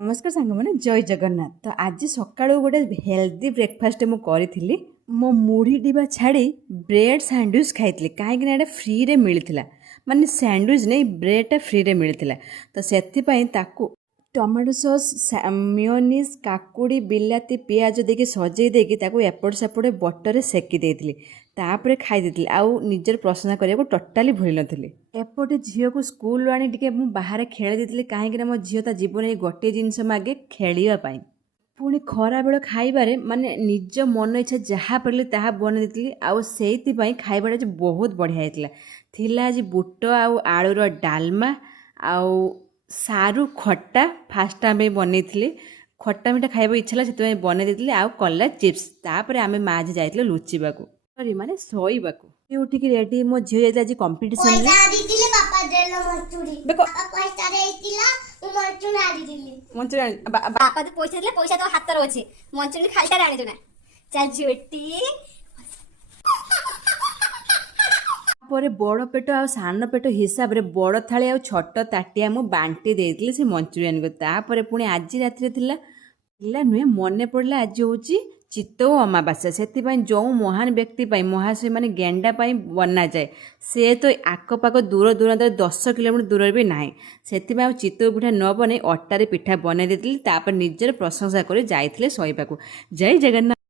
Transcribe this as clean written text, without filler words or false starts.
नमस्कार सांग मैंने जय जगन्नाथ। तो आज सका गोटे हेल्दी ब्रेकफास्ट मु करी मो मुढ़ी डिबा छाड़ी ब्रेड सैंडविच खाई कहीं फ्री रे मिलता माने सैंडविच नहीं ब्रेडटा फ्री रे मिलता। तो से टमाटो सॉस मेयोनीज काकुड़ी बिलाती पियाज देके सजे देकी एपट सेपटे बटर सेकी देती तापर खाई आउ निजर प्रशंसा करने को टोटाली भूल नी। एपटे झील को स्कूल आनी टे बाहर खेल देती कहीं मो झील ता जीवन गोटे जिनस मागे खेलवाई पुणी खरा बेल खाइबारे माने निज मन इच्छा जहाँ पड़े ताहा बन देती आउ से खाइबाटा बहुत बढ़िया होता। आज बुट आलूर डालमा आउ सारू खट्टा फास्ट आम बन खट्टा मिठा खाइबा इच्छा से बन देती आउ कला चिप्स तापर आम माँ जी जाइए लुचिबा सरी माने शोइबा उठिक रेडी मो झील जाइए आज कंपिटिशन बापा तो पैसा देले पैसा तो हाथ रे अछि मंचुरी खालटा राणी जोना चल झोटी पर बड़ पेट आ सान पेट हिसाब रे बड़ थाली आ छोट ताटिया मु बांटी देइतिले से मंचुरियन को तापर पुणी आज राति थिला नुहे मन पड़ला आज होची चित्तौ अमावास्या से जो महान व्यक्ति महाशय माने गेंडा बना जाए से तो आखपाख दूर दूर 10 किलोमीटर दूर भी ना से चित्तौ पिठा न बन अटारे पिठा बनई देती निजर प्रशंसा कर जाइए शोइबा। जय जगन्नाथ।